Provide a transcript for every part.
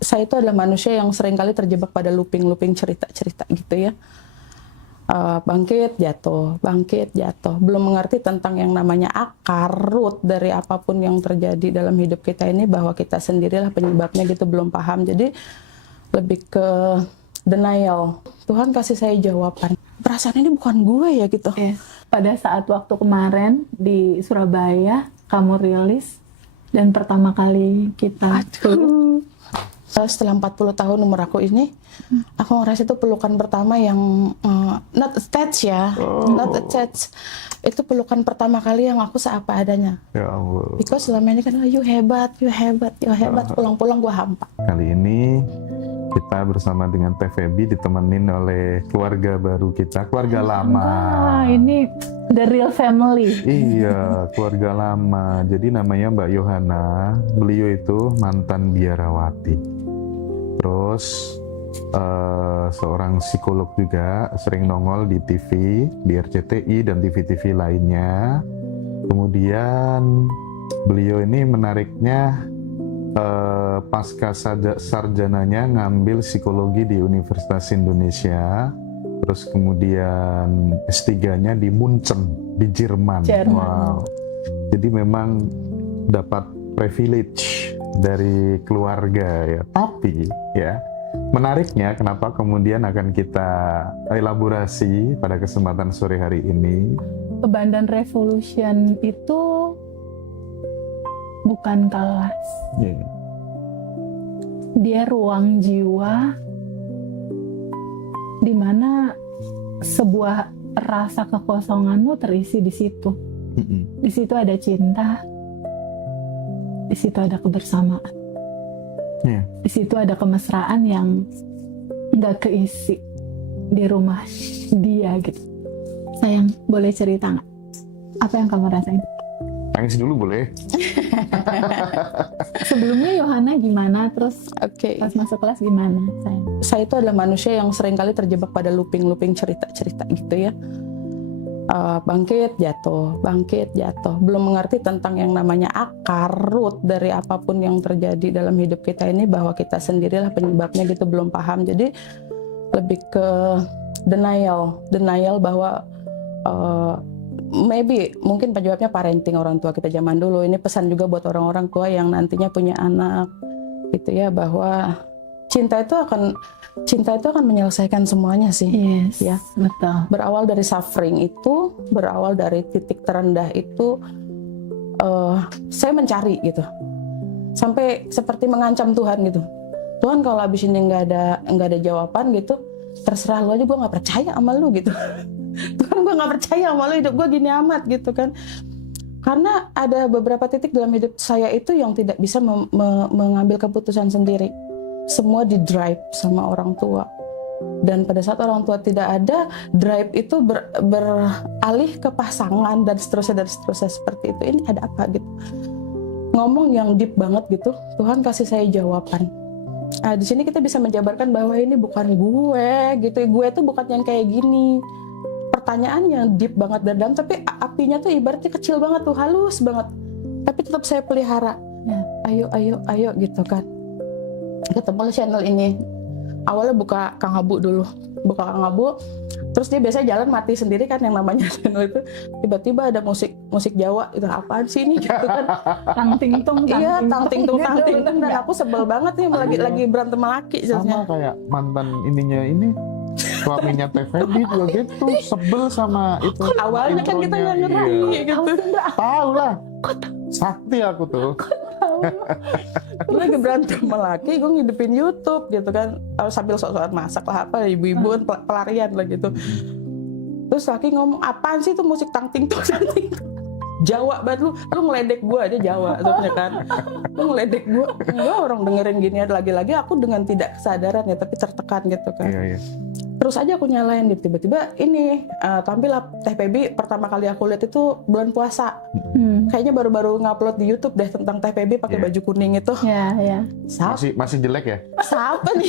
saya itu adalah manusia yang seringkali terjebak pada looping cerita-cerita gitu ya. Bangkit jatuh, belum mengerti tentang yang namanya akar, root dari apapun yang terjadi dalam hidup kita ini, bahwa kita sendirilah penyebabnya gitu, belum paham. Jadi lebih ke denial. Tuhan kasih saya jawaban, perasaan ini bukan gue ya gitu. Pada saat waktu kemarin di Surabaya kamu rilis, dan pertama kali kita setelah 40 tahun umur aku ini, aku ngerasa itu pelukan pertama yang not attached ya, not attached. Itu pelukan pertama kali yang aku seapa adanya. Ya Allah. Because selama ini kan, you hebat, pulang-pulang gua hampa. Kali ini kita bersama dengan Teh Feby ditemenin oleh keluarga baru kita, keluarga lama. Ini the real family. Iya, keluarga lama. Jadi namanya Mbak Yohana. Beliau itu mantan biarawati. Terus seorang psikolog juga, sering nongol di TV, di RCTI dan TV-TV lainnya. Kemudian beliau ini menariknya pasca sarjananya ngambil psikologi di Universitas Indonesia. Terus kemudian S3-nya di Munchen, di Jerman. Wow. Jadi memang dapat privilege dari keluarga ya. Tapi ya, menariknya kenapa kemudian akan kita elaborasi pada kesempatan sore hari ini. Abundant Revolution itu bukan kelas. Dia ruang jiwa di mana sebuah rasa kekosonganmu terisi di situ. Di situ ada cinta, di situ ada kebersamaan, di situ ada kemesraan yang nggak keisi di rumah dia gitu. Sayang, boleh cerita nggak? Apa yang kamu rasain? Tangis dulu boleh. Sebelumnya Yohana gimana? Terus pas masuk kelas gimana? Saya itu adalah manusia yang seringkali terjebak pada looping cerita-cerita gitu ya. Bangkit jatuh, belum mengerti tentang yang namanya akar, root dari apapun yang terjadi dalam hidup kita ini, bahwa kita sendirilah penyebabnya gitu, belum paham. Jadi lebih ke denial bahwa mungkin penyebabnya parenting, orang tua kita zaman dulu. Ini pesan juga buat orang-orang tua yang nantinya punya anak gitu ya, bahwa cinta itu akan menyelesaikan semuanya sih. Yes, ya, betul. Berawal dari suffering itu, berawal dari titik terendah itu, saya mencari gitu, sampai seperti mengancam Tuhan gitu. Tuhan, kalau abis ini nggak ada jawaban gitu, terserah lu aja, gue nggak percaya sama lu gitu. Tuhan, gue nggak percaya sama lu, hidup gue gini amat gitu kan. Karena ada beberapa titik dalam hidup saya itu yang tidak bisa mengambil keputusan sendiri. Semua di drive sama orang tua. Dan pada saat orang tua tidak ada, drive itu beralih ke pasangan dan seterusnya seperti itu. Ini ada apa gitu? Ngomong yang deep banget gitu. Tuhan kasih saya jawaban. Di sini kita bisa menjabarkan bahwa ini bukan gue gitu. Gue itu bukan yang kayak gini. Pertanyaan yang deep banget dari dalam, tapi apinya tuh ibaratnya kecil banget tuh, halus banget. Tapi tetap saya pelihara. Ayo gitu kan. Ketemu channel ini. Awalnya buka Kang Abu dulu. Terus dia biasanya jalan mati sendiri kan, yang namanya channel itu. Tiba-tiba ada musik Jawa, itu apaan sih ini gitu kan. Tang ting tung. Iya, tang ting tung. Dan aku sebel banget nih, lagi berantem sama laki. Sama kayak mantan ininya ini, suaminya Teh Feby juga gitu, sebel sama itu. Awalnya kan kita nggak ngerti gitu. Tahu lah. Sakti aku tuh. Lagi berantem sama laki, gue ngidupin YouTube gitu kan, sambil sok-sokan masak lah, apa ibu-ibu pelarian lah gitu. Terus laki ngomong, apaan sih itu musik tang ting tung. Jawa banget lu ngeledek gue aja, Jawa sebenarnya kan. Lu ngeledek gue, enggak, orang dengerin gini lagi-lagi aku dengan tidak kesadaran ya, tapi tertekan gitu kan. Iya. Terus aja aku nyalain gitu, tiba-tiba ini tampil lah TPB. Pertama kali aku lihat itu bulan puasa. Kayaknya baru-baru ngupload di YouTube deh tentang TPB pakai Iya. baju kuning itu. Ya. Masih jelek ya? Siapa nih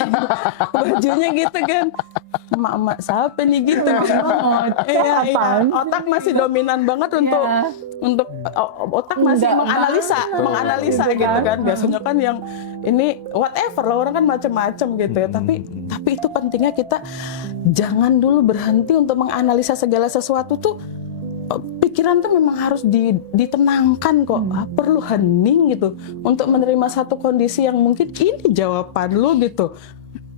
bajunya gitu kan, emak-emak siapa nih gitu. Iya, Apaan sih? otak masih dominan banget untuk otak masih Enggak menganalisa banget, gitu gitu kan. kan. Biasanya kan yang ini whatever lah, orang kan macam-macam gitu ya. Tapi itu pentingnya kita jangan dulu berhenti untuk menganalisa segala sesuatu tuh. Pikiran tuh memang harus ditenangkan kok. Perlu hening gitu untuk menerima satu kondisi yang mungkin ini jawaban lu gitu.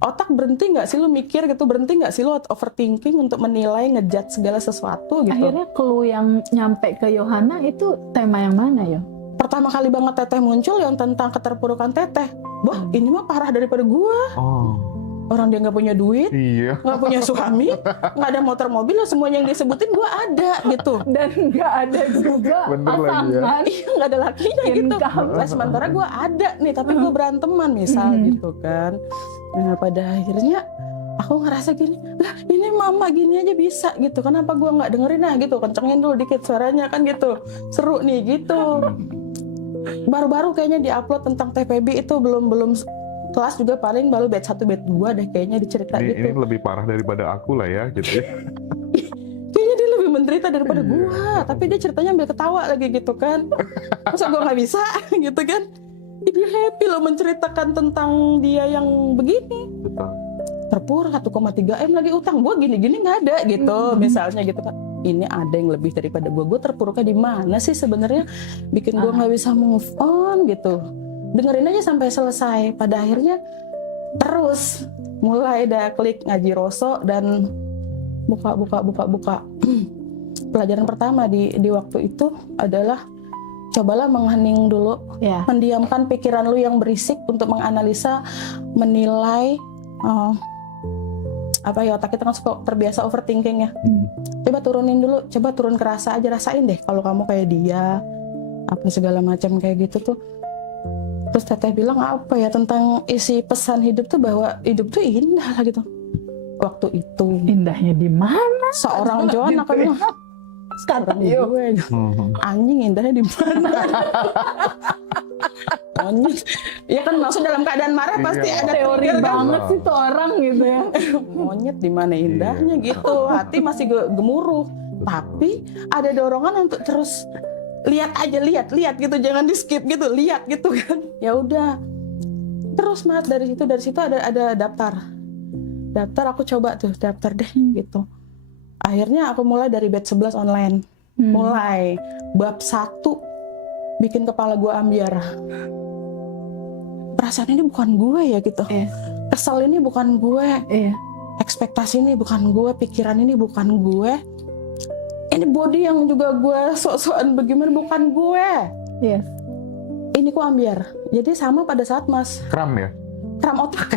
Otak berhenti nggak sih lu mikir gitu, berhenti nggak sih lu overthinking untuk menilai, ngejudge segala sesuatu gitu. Akhirnya clue yang nyampe ke Yohana itu tema yang mana ya? Pertama kali banget Teteh muncul yang tentang keterpurukan Teteh. Wah, ini mah parah daripada gua. Oh, Orang dia nggak punya duit, iya. nggak punya suami, nggak ada motor mobil, lah semuanya yang disebutin gua ada gitu. Dan nggak ada juga Bener lagi ya. pasangan. Iya, nggak ada lakinya gitu. Income. Nah, sementara gue ada nih, tapi gue beranteman misal gitu kan. Nah pada akhirnya aku ngerasa gini, lah ini mama gini aja bisa gitu. Kenapa gue nggak dengerin gitu? Kencengin dulu dikit suaranya kan gitu. Seru nih gitu. Baru-baru kayaknya diupload tentang TPB itu belum kelas juga, paling baru batch 1 batch 2 deh kayaknya dicerita Ini gitu. lebih parah daripada aku lah ya, gitu ya. Kayaknya dia lebih menderita daripada gua, tapi dia ceritanya ambil ketawa lagi gitu kan. Masa gua nggak bisa gitu kan. Dia happy loh menceritakan tentang dia yang begini. Betul. Terpuruk 1,3 M lagi utang, gua gini-gini nggak ada gitu. Misalnya gitu kan. Ini ada yang lebih daripada gua terpuruknya di mana sih sebenarnya bikin gua nggak bisa move on gitu. Dengerin aja sampai selesai. Pada akhirnya terus mulai dah klik ngaji Roso dan buka. Pelajaran pertama di waktu itu adalah cobalah menghening dulu, Ya. mendiamkan pikiran lu yang berisik untuk menganalisa, menilai. Otak kita kan suka terbiasa overthinking ya. Coba turunin dulu, coba turun ke rasa aja, rasain deh kalau kamu kayak dia, apa segala macam kayak gitu tuh. Terus Teteh bilang apa ya tentang isi pesan hidup tuh, bahwa hidup tuh indah lah gitu. Waktu itu Indahnya di mana? seorang Joan akan bilang, Kata orang yuk. gue anjing indahnya di mana? Monyet. Ya kan maksud dalam keadaan marah pasti Iya. ada Teori trigger kan. banget sih tuh orang gitu ya. Monyet di mana indahnya Iya. gitu. Hati masih gemuruh. Tapi ada dorongan untuk terus lihat aja, lihat gitu, jangan di skip gitu, lihat gitu kan. Ya udah. Terus Mat dari situ ada daftar aku coba tuh daftar deh gitu. Akhirnya aku mulai dari batch 11 online. Mulai bab 1 bikin kepala gue ambiar. Perasaan ini bukan gue ya gitu. Iya. Kesel ini bukan gue. Iya. Ekspektasi ini bukan gue, pikiran ini bukan gue. Ini body yang juga gue sok-sokan bagaimana bukan gue. Iya. Ini ku ambiar. Jadi sama pada saat Mas Kram ya? kram otak.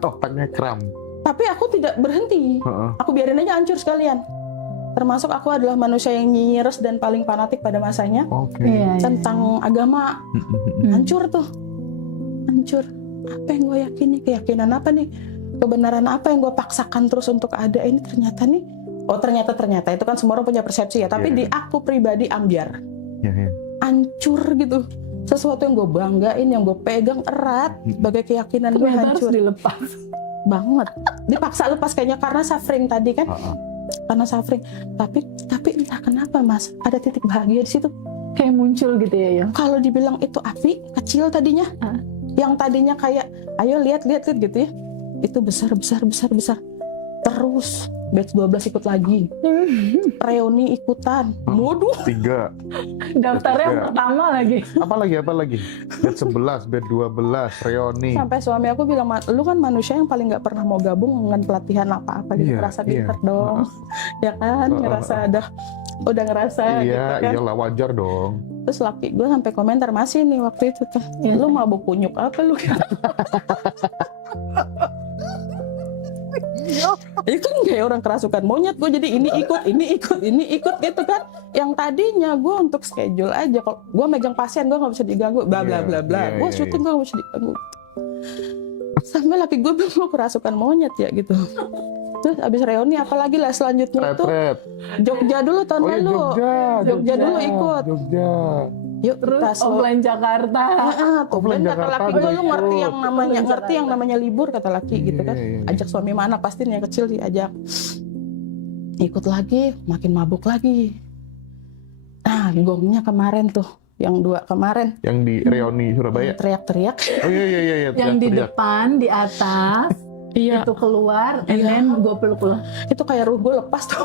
Otaknya kram. Tapi aku tidak berhenti. Heeh. Aku biarin aja hancur sekalian. Termasuk aku adalah manusia yang nyinyir dan paling fanatik pada masanya. Oke. Iya. Tentang agama. Hancur tuh. Hancur. Apa yang gue yakini? Keyakinan apa nih? Kebenaran apa yang gue paksakan terus untuk ada? Ini ternyata nih. Oh ternyata itu kan semua orang punya persepsi ya. Tapi Iya. di aku pribadi ambiar. Iya. Hancur gitu. Sesuatu yang gue banggain, yang gue pegang erat sebagai keyakinan gue Ternyata harus hancur dilepas. banget. Dipaksa lepas kayaknya karena suffering tadi kan. Heeh. Karena suffering. Tapi entah kenapa Mas, ada titik bahagia di situ. Kayak muncul gitu ya, ya. Kalau dibilang itu api kecil tadinya, yang tadinya kayak ayo lihat gitu ya, itu besar. Terus batch 12 ikut lagi, reuni ikutan, waduh. 3. Daftarnya yang Iya. pertama lagi. Apa lagi? Batch 11, batch 12, reuni. Sampai suami aku bilang, lu kan manusia yang paling nggak pernah mau gabung dengan pelatihan apa-apa gitu, Iya, merasa iya. pinter dong, ya kan, ngerasa udah ngerasa gitu Iya, kan. iyalah wajar dong. Terus laki gue sampai komentar masih nih waktu itu tuh, lu mabuk kunyuk apa lu? Ya kan kayak orang kerasukan monyet, gue jadi ini ikut gitu kan. Yang tadinya gue untuk schedule aja, kalau gue megang pasien gue nggak bisa diganggu, bla bla bla bla. Iya, Gue iya, syuting gue nggak bisa diganggu. Sampai laki gue bilang lu kerasukan monyet ya gitu. Terus abis reuni apalagi lah selanjutnya itu Retret. Jogja dulu tahun Oh ya lalu. Jogja dulu ikut. Jogja. Yuk Terus kita slow. offline Jakarta. Tuh Offline kata Jakarta laki juga gue, lu ngerti ikut. yang namanya libur kata laki gitu kan. Iya. Ajak suami mana pasti nih yang kecil diajak. Ikut lagi, makin mabuk lagi. Nah, gongnya kemarin tuh, yang 2 kemarin. Yang di reuni Surabaya. Teriak-teriak. Oh iya. Yang di teriak-teriak. depan, di atas, Iya, itu keluar, and Iya. then gue peluk lo. itu kayak ruh gue lepas tuh.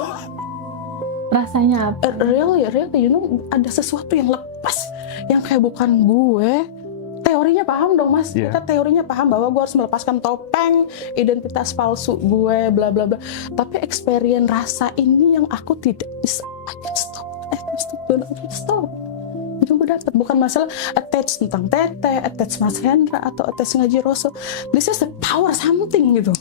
Rasanya apa? Really, you know, ada sesuatu yang lepas, yang kayak bukan gue. Teorinya paham dong mas, Iya. kita teorinya paham bahwa gue harus melepaskan topeng, identitas palsu gue, bla bla bla. Tapi experience rasa ini yang aku tidak bisa, I can't stop. Itu gue dapet, bukan masalah attach tentang Tete, attach Mas Hendra, atau attach Ngaji Rosso. This is the power something gitu.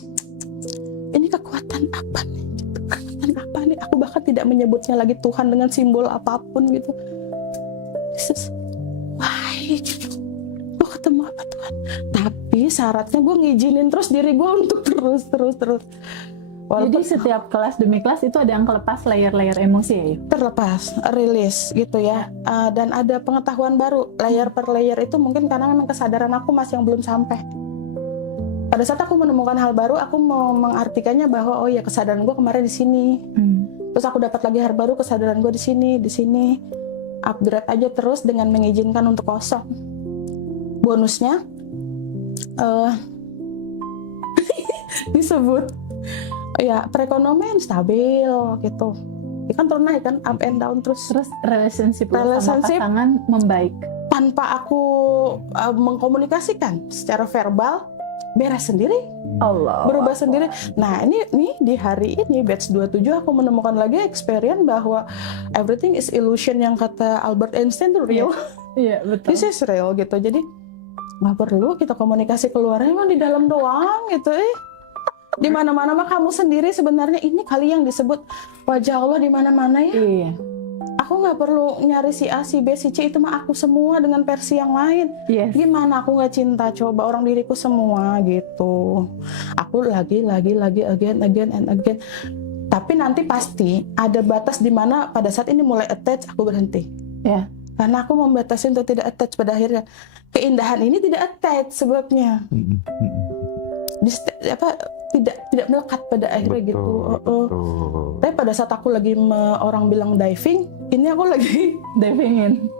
Ini kekuatan apa nih? Kekuatan apa nih? Aku bahkan tidak menyebutnya lagi Tuhan dengan simbol apapun gitu. This is why gitu. Gue ketemu apa Tuhan? Tapi syaratnya gue ngizinin terus diri gue untuk terus. Jadi setiap kelas demi kelas itu ada yang kelepas layer-layer emosi ya? terlepas, rilis gitu ya. Dan ada pengetahuan baru, layer per layer itu mungkin karena memang kesadaran aku masih yang belum sampai. Pada saat aku menemukan hal baru, aku mau mengartikannya bahwa oh ya kesadaran gue kemarin di sini. Terus aku dapat lagi hal baru, kesadaran gue di sini. Upgrade aja terus dengan mengizinkan untuk kosong. Bonusnya disebut ya perekonomian stabil gitu. Ya kan turun naik kan, up and down terus. Terus relationship lo sama Relationship. pasangan membaik. Tanpa aku mengkomunikasikan secara verbal, beres sendiri, Allah. berubah sendiri. Nah ini di hari ini batch 27 aku menemukan lagi experience bahwa everything is illusion yang kata Albert Einstein itu real. Iya betul. This is real gitu. Jadi nggak perlu kita komunikasi keluar, emang di dalam doang gitu. Di mana-mana mah kamu sendiri sebenarnya ini kali yang disebut wajah Allah di mana-mana ya. Iya. Aku nggak perlu nyari si A, si B, si C, itu mah aku semua dengan versi yang lain. Yes. Gimana aku nggak cinta coba orang diriku semua gitu. Aku lagi again and again. Tapi nanti pasti ada batas di mana pada saat ini mulai attach aku berhenti. Ya. Karena aku membatasi untuk tidak attach pada akhirnya. Keindahan ini tidak attach sebabnya. Tidak melekat pada akhirnya gitu. Betul. Tapi pada saat aku lagi orang bilang diving, ini aku lagi Divingin.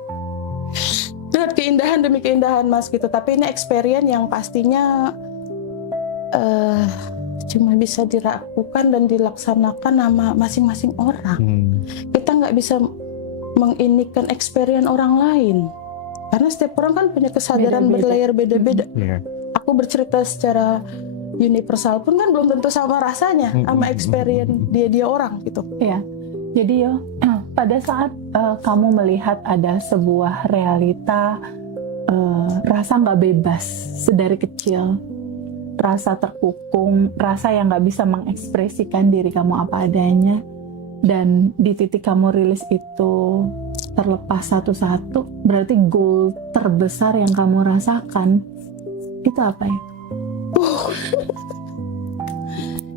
lihat keindahan demi keindahan mas gitu. Tapi ini experience yang pastinya cuma bisa dilakukan dan dilaksanakan sama masing-masing orang. Kita nggak bisa menginikan experience orang lain karena setiap orang kan punya kesadaran berlayar beda-beda. Iya. Aku bercerita secara universal pun kan belum tentu sama rasanya sama experience dia orang gitu. Iya. Jadi yo, pada saat kamu melihat ada sebuah realita, rasa nggak bebas sedari kecil, rasa terkukung, rasa yang nggak bisa mengekspresikan diri kamu apa adanya, dan di titik kamu rilis itu terlepas satu-satu, berarti goal terbesar yang kamu rasakan itu apa ya?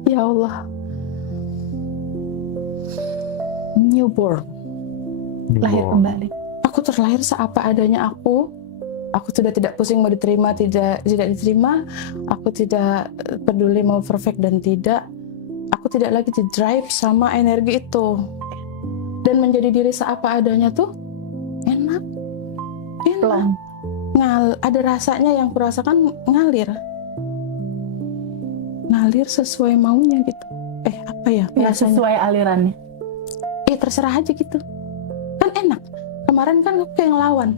Ya Allah, newborn, Lahir kembali. aku terlahir seapa adanya aku sudah tidak pusing mau diterima tidak diterima, aku tidak peduli mau perfect dan tidak, aku tidak lagi di drive sama energi itu, dan menjadi diri seapa adanya tuh enak. Pelan. Ada rasanya yang kurasakan ngalir sesuai maunya gitu. Apa ya Ya, rasanya? sesuai alirannya. Terserah aja gitu kan enak. Kemarin kan aku kayak ngelawan.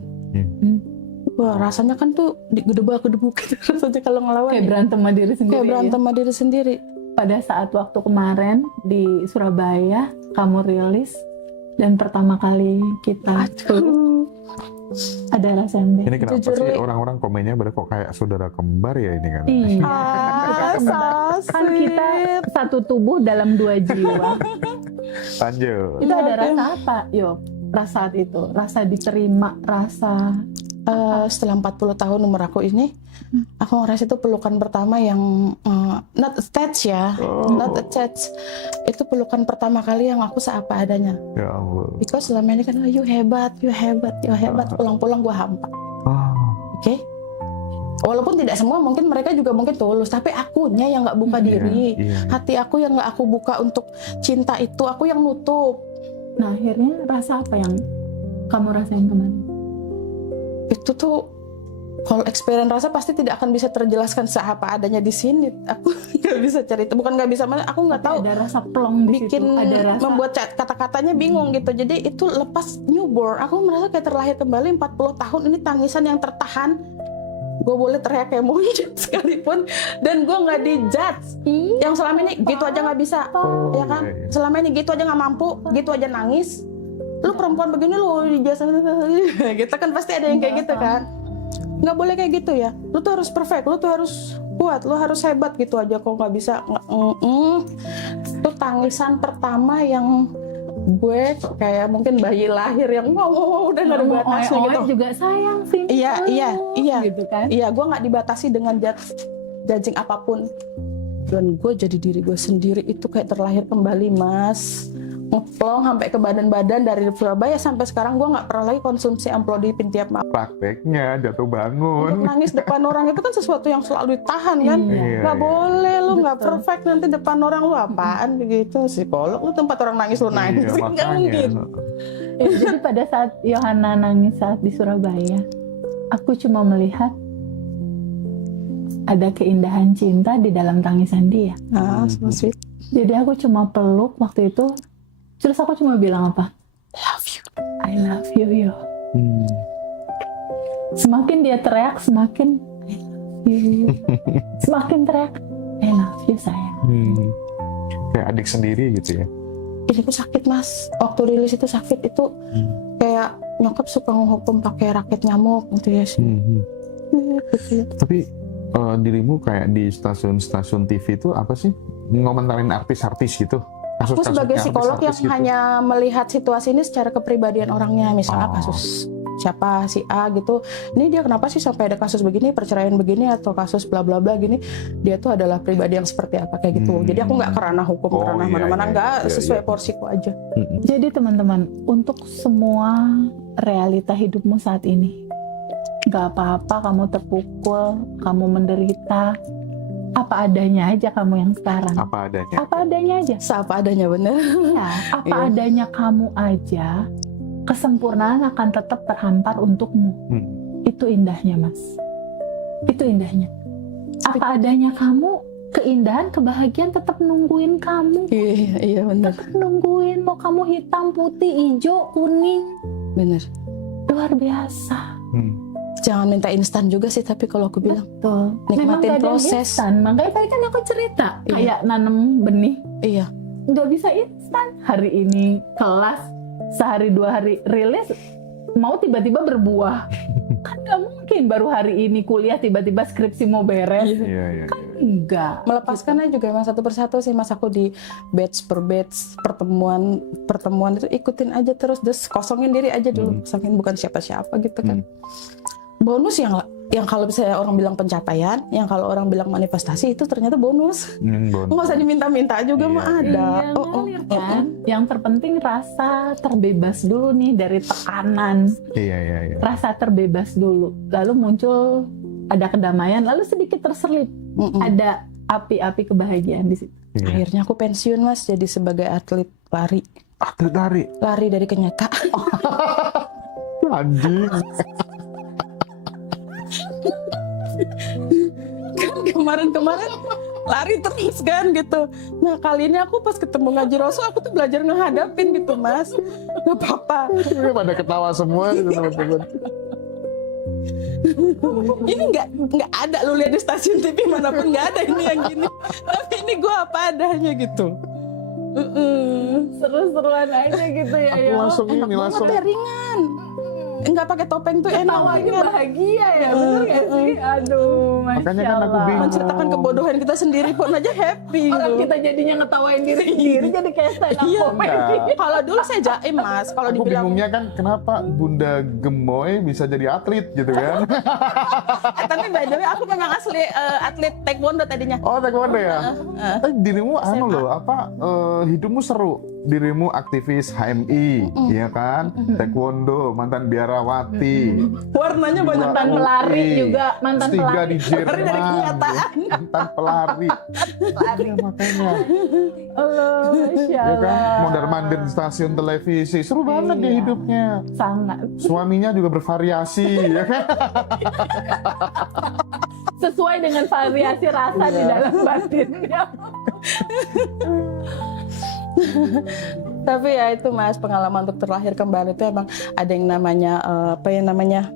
Wah rasanya kan tuh digedebak-gedebuk gitu rasanya kalau ngelawan. Kayak berantem sama diri sendiri. Kayak berantem sama diri sendiri. Pada saat waktu kemarin di Surabaya kamu rilis dan pertama kali kita ada rasa yang beda. Ini kenapa Jujur, sih Li. orang-orang komennya pada kok kayak saudara kembar ya ini kan? Iya. Kan kita satu tubuh dalam 2 jiwa. Lanjut. Itu ada Oke. rasa apa? Yo, rasa saat itu, rasa diterima, rasa setelah 40 tahun umur aku ini, aku ngerasa itu pelukan pertama yang not attached ya, not attached. Itu pelukan pertama kali yang aku seapa adanya. Ya Allah. Because selama ini kan you hebat, you hebat, you hebat. Pulang-pulang gua hampa. Oke? Walaupun tidak semua, mungkin mereka juga mungkin tulus, tapi akunya yang nggak buka diri, hati aku yang nggak aku buka untuk cinta itu, aku yang nutup. Nah akhirnya rasa apa yang kamu rasain kemarin? Itu tuh kalau experience rasa pasti tidak akan bisa terjelaskan seapa adanya di sini. Aku nggak bisa cerita, bukan nggak bisa, aku nggak tahu. Ada rasa plong di Bikin situ. Ada rasa membuat kata-katanya bingung gitu. Jadi itu lepas newborn, aku merasa kayak terlahir kembali 40 tahun ini, tangisan yang tertahan. Gue boleh teriak kayak monyet sekalipun, dan gue nggak dijudge. Yang selama ini gitu aja nggak bisa, ya kan? Selama ini gitu aja nggak mampu, gitu aja nangis. Lu perempuan begini lu dijasa gitu kan, pasti ada yang kayak gitu kan. Nggak boleh kayak gitu ya. Lu tuh harus perfect, lu tuh harus kuat, lu harus hebat gitu aja. Kok nggak bisa, itu tangisan pertama yang gue kayak mungkin bayi lahir yang wow udah nggak ada batasnya gitu. Juga sayang sih. Iya gitu kan. Iya, gue nggak dibatasi dengan judging apapun, dan gue jadi diri gue sendiri. Itu kayak terlahir kembali, Mas. Ngeplong sampai ke badan-badan. Dari Surabaya sampai sekarang gue nggak pernah lagi konsumsi amplodipin tiap malam. Prakteknya jatuh bangun. Untuk nangis depan orang itu kan sesuatu yang selalu ditahan kan. Nggak boleh, lu nggak perfect nanti depan orang. Lu apaan begitu, psikolog lu tempat orang nangis lu nangis. Nggak mungkin. Jadi pada saat Yohana nangis saat di Surabaya, aku cuma melihat ada keindahan cinta di dalam tangisan dia. So sweet. Jadi aku cuma peluk waktu itu. Terus aku cuma bilang apa? Love you. I love you, yo. Semakin dia teriak, semakin I love you. Semakin teriak, I love you, sayang. Kayak adik sendiri gitu ya. Ini pun sakit, Mas. Waktu rilis itu sakit, itu kayak nyokap suka ngehukum pakai raket nyamuk gitu ya sih. Gitu. Tapi dirimu kayak di stasiun-stasiun TV itu apa sih? Ngomentarin artis-artis gitu? Aku sebagai psikolog yang gitu. hanya melihat situasi ini secara kepribadian orangnya. Misalnya kasus siapa si A gitu, ini dia kenapa sih sampai ada kasus begini, perceraian begini, atau kasus bla bla bla gini, dia tuh adalah pribadi yang seperti apa kayak gitu. Jadi aku nggak kerana hukum, kerana mana-mana, nggak, sesuai porsiku aja. Jadi teman-teman, untuk semua realita hidupmu saat ini, nggak apa-apa kamu terpukul, kamu menderita, apa adanya aja kamu yang sekarang. Apa adanya. Apa adanya aja. Seapa adanya, bener. Iya, apa adanya kamu aja, kesempurnaan akan tetap terhampar untukmu. Itu indahnya, Mas. Itu indahnya. Apa adanya kamu, keindahan, kebahagiaan tetap nungguin kamu. Iya bener. Tetap nungguin, mau kamu hitam, putih, hijau, kuning. Bener. Luar biasa. Jangan minta instan juga sih, tapi kalau aku bilang Betul. nikmatin Memang proses. Instan. Makanya tadi kan aku cerita, Iya. kayak nanam benih. Iya. Nggak bisa instan. Hari ini kelas, sehari 2 hari rilis, mau tiba-tiba berbuah. Kan nggak mungkin baru hari ini kuliah tiba-tiba skripsi mau beres. Iya. Kan enggak. Melepaskannya juga Mas, satu persatu sih Mas. Aku di batch per batch, pertemuan itu ikutin aja terus kosongin diri aja dulu. Kosongin, bukan siapa-siapa gitu kan. Bonus yang kalau misalnya orang bilang pencapaian, yang kalau orang bilang manifestasi, itu ternyata bonus. Bonus. Nggak usah diminta-minta juga mah ada. Iya, ngalir kan? Yang terpenting rasa terbebas dulu nih dari tekanan. Iya. Rasa terbebas dulu. Lalu muncul ada kedamaian, lalu sedikit terselip. Ada api-api kebahagiaan di situ. Iya. Akhirnya aku pensiun Mas, jadi sebagai atlet lari. Atlet Lari dari kenyataan. anjing. Kan kemarin lari terus kan gitu. Nah kali ini aku pas ketemu ngaji Rasul, aku tuh belajar ngehadapin gitu Mas. Gak apa-apa. Pada ketawa semua gitu teman-teman. Ini nggak ada, lu lihat di stasiun TV manapun nggak ada ini yang gini. Tapi ini gue apa adanya gitu. Seru-seruan aja gitu ya. Aku langsung ini Enak langsung banget ya, ringan. nggak pakai topeng tuh enak Ketawanya banget. bahagia ya, bener gak sih? Aduh, Masya Makanya kan aku Allah. bingung. Menceritakan kebodohan kita sendiri pun aja happy Orang gitu. kita jadinya ngetawain diri sendiri jadi kayak stand up Iya, comedy. kalau dulu saya jaim Mas, kalau Aku dibilang bingungnya kan kenapa Bunda Gemoy bisa jadi atlet gitu kan? tapi by the way aku memang asli atlet taekwondo tadinya. Oh, taekwondo ya? Dirimu anu loh, hidupmu seru. Dirimu aktivis HMI, ya kan? Taekwondo, mantan biarawati. Warnanya banyak Mantan banget. pelari juga, mantan S3 pelari. di Pelari dari Jerman. kenyataan. Mantan pelari. Pelari. Ya, makanya. Allah, Masya Ya kan? Allah. Mondar-mandir di stasiun televisi. Seru banget dia Iya. hidupnya. Sangat. Suaminya juga bervariasi, ya kan? Sesuai dengan variasi rasa di dalam batinnya. Tapi ya itu Mas, pengalaman untuk terlahir kembali itu emang ada yang namanya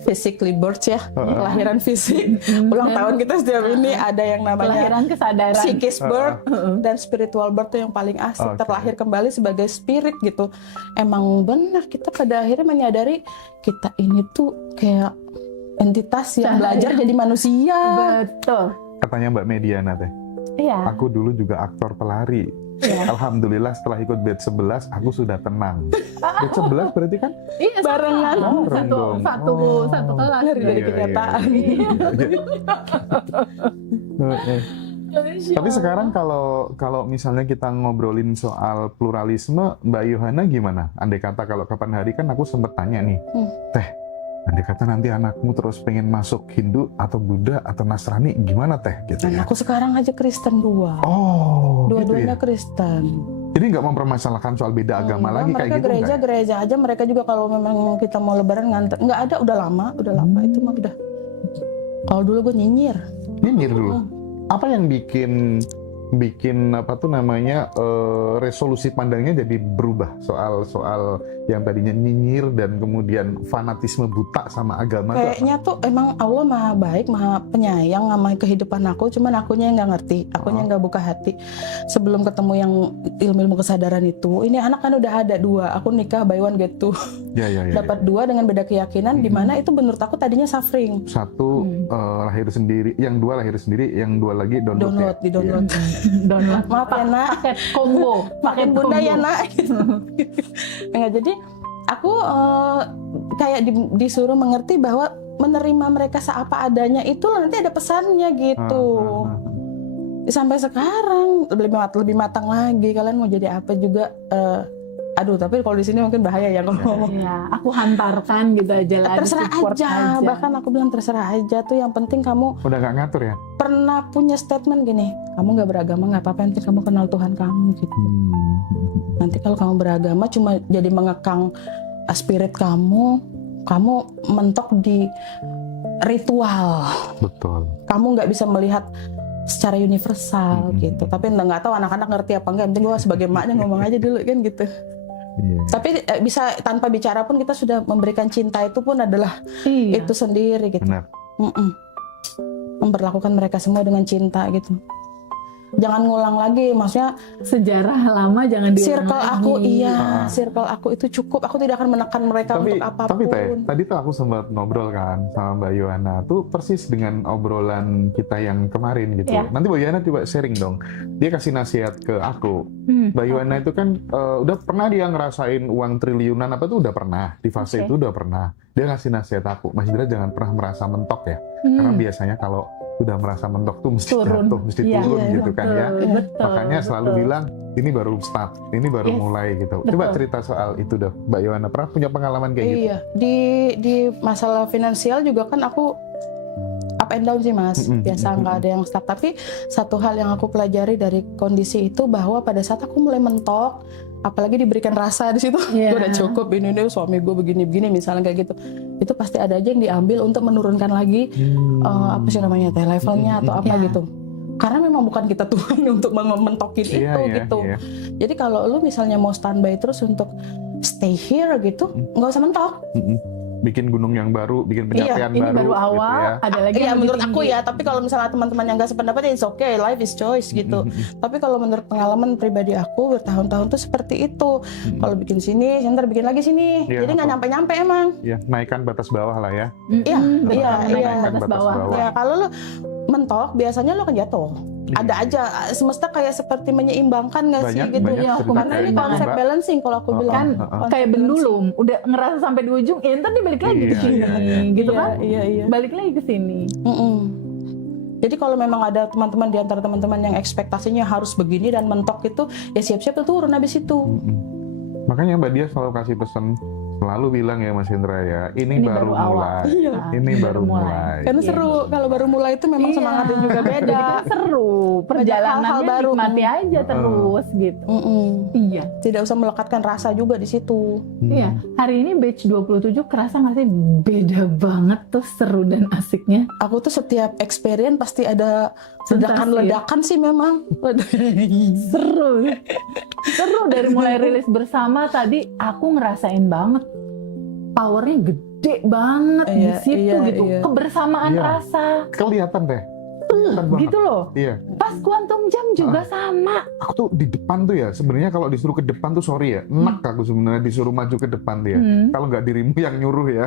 physically birth ya, kelahiran fisik. Ulang tahun kita setiap ini ada yang namanya Kelahiran kesadaran. psychic birth dan spiritual birth itu yang paling asik, Oke. terlahir kembali sebagai spirit gitu. Emang benar kita pada akhirnya menyadari kita ini tuh kayak entitas yang belajar jadi manusia. Betul. Katanya Mbak Mediana teh. Iya. Aku dulu juga aktor pelari. Iya. Alhamdulillah setelah ikut batch 11 aku sudah tenang. Batch 11 berarti kan Iya, Barengan. sama. Bareng Satu dong. satu Oh. satu kelas. Lari dari Iya, kenyataan. iya. Tapi sekarang kalau misalnya kita ngobrolin soal pluralisme, Mbak Yohana gimana? Andai kata kalau kapan hari kan aku sempet tanya nih, Teh, andai kata nanti anakmu terus pengen masuk Hindu atau Buddha atau Nasrani, gimana Teh? Gitu Dan ya. aku sekarang aja Kristen dua. Oh, gitu Dua-duanya ya. Kristen. Jadi nggak mempermasalahkan soal beda agama lagi mereka kayak gitu gereja nggak? gereja aja, mereka juga kalau memang kita mau lebaran nganter nggak ada, udah lama itu mah udah. Kalau dulu gue nyinyir. Nyinyir dulu. Apa yang bikin apa tuh namanya resolusi pandangnya jadi berubah soal yang tadinya nyinyir dan kemudian fanatisme buta sama agama tuh apa? Kayaknya tuh emang Allah maha baik, maha penyayang sama kehidupan aku, cuman akunya yang nggak ngerti, akunya nggak buka hati. Sebelum ketemu yang ilmu kesadaran itu, ini anak kan udah ada 2, aku nikah buy one get two, Ya. dapat 2 dengan beda keyakinan, di mana itu menurut aku tadinya suffering. Satu lahir sendiri, yang 2 lahir sendiri, yang 2 lagi download, Di download. Download. Maaf ya nak, Paket combo. makin bunda ya nak. Enggak, jadi aku kayak disuruh mengerti bahwa menerima mereka seapa adanya itu nanti ada pesannya gitu. Sampai sekarang lebih matang lagi. Kalian mau jadi apa juga? Aduh, tapi kalau di sini mungkin bahaya ya kalau ngomong. Ya, aku hantarkan gitu aja lah. Terserah support aja. Bahkan aku bilang terserah aja tuh. Yang penting kamu Udah nggak ngatur ya? pernah punya statement gini. Kamu nggak beragama nggak apa-apa. Yang penting kamu kenal Tuhan kamu gitu. Nanti kalau kamu beragama cuma jadi mengekang spirit kamu mentok di ritual. Betul. Kamu nggak bisa melihat secara universal gitu. Tapi nggak tahu anak-anak ngerti apa enggak. Yang penting gue sebagai emaknya ngomong aja dulu kan gitu. Iya. Tapi bisa tanpa bicara pun kita sudah memberikan cinta, itu pun adalah Iya. itu sendiri gitu. Benar. Memperlakukan mereka semua dengan cinta gitu. Jangan ngulang lagi, maksudnya Sejarah lama jangan diulang circle lagi. aku circle aku itu cukup. Aku tidak akan menekan mereka untuk apapun. Tapi Teh, tadi tuh aku sempat ngobrol kan sama Mbak Yohana tuh persis dengan obrolan kita yang kemarin gitu. Iya. Nanti Mbak Yohana coba sharing dong. Dia kasih nasihat ke aku. Mbak Yohana itu kan udah pernah dia ngerasain uang triliunan apa tuh udah pernah. Di fase itu udah pernah. Dia ngasih nasihat aku, Mas Indra jangan pernah merasa mentok ya. Karena biasanya kalau udah merasa mentok tuh mesti jatuh, mesti turun gitu kan ya. Betul, Makanya selalu bilang ini baru start, ini baru Yes, mulai gitu. Coba betul. cerita soal itu deh, Mbak Yohana. Pernah punya pengalaman kayak gitu? Iya, di masalah finansial juga kan aku up and down sih Mas. Biasa nggak ada yang stuck. Tapi satu hal yang aku pelajari dari kondisi itu bahwa pada saat aku mulai mentok, apalagi diberikan rasa di situ, Iya. gue udah cukup ini suami gue begini-begini misalnya kayak gitu, itu pasti ada aja yang diambil untuk menurunkan lagi apa sih namanya teh levelnya atau apa Iya. gitu. Karena memang bukan kita Tuhan untuk mentokin itu gitu. Iya. Jadi kalau lu misalnya mau standby terus untuk stay here gitu, nggak usah mentok. bikin gunung yang baru, bikin Iya, pencapaian Ini baru baru gitu awal, ya. ada lagi Iya yang lebih menurut aku tinggi. ya, tapi kalau misalnya teman-teman yang nggak sependapat ya it's okay, life is choice gitu. Tapi kalau menurut pengalaman pribadi aku bertahun-tahun tuh seperti itu. Kalau bikin sini, ntar bikin lagi sini. Iya, Jadi nggak apa? nyampe-nyampe emang. Ya, naikkan batas bawah lah ya. Iya, Betul, iya, menaikkan iya. batas bawah. Ya kalau lu mentok biasanya lu akan jatuh. Iya. Ada aja semesta kayak seperti menyeimbangkan nggak sih Banyak- gitu banyak ya. cerita Karena kayak ini gitu, konsep Mbak. balancing kalau aku bilang. Kan Konsep kayak balancing. pendulum, udah ngerasa sampai di ujung, ya ntar dia balik lagi ke Iya, sini, iya, gitu Iya, kan? Iya, iya. Balik lagi ke sini. Mm-mm. Jadi kalau memang ada teman-teman di antara teman-teman yang ekspektasinya harus begini dan mentok itu, ya siap-siap tuh turun habis itu. Makanya Mbak Dia selalu kasih pesan, selalu bilang ya Mas Indra ya, ini baru mulai. Iya. Ini baru mulai. Karena Iya. seru kalau baru mulai itu memang Iya. semangatnya juga Jadi beda. kan seru, hal-hal perjalanannya baru. nikmati aja terus gitu. Mm-mm. Iya, Tidak usah melekatkan rasa juga di situ. iya. Hari ini batch 27 kerasa nggak sih beda banget tuh seru dan asiknya. Aku tuh setiap experience pasti ada Sensasi. ledakan-ledakan sih memang. Seru, seru dari mulai rilis bersama tadi aku ngerasain banget powernya gede banget di Iya, situ iya, gitu, iya. kebersamaan Iya. rasa Kelihatan deh. Kelihatan banget. gitu loh. Iya. Pas Quantum Jam juga sama. Aku tuh di depan tuh ya, sebenarnya kalau disuruh ke depan tuh sorry ya, enak aku sebenarnya disuruh maju ke depan dia. Kalau nggak dirimu yang nyuruh ya.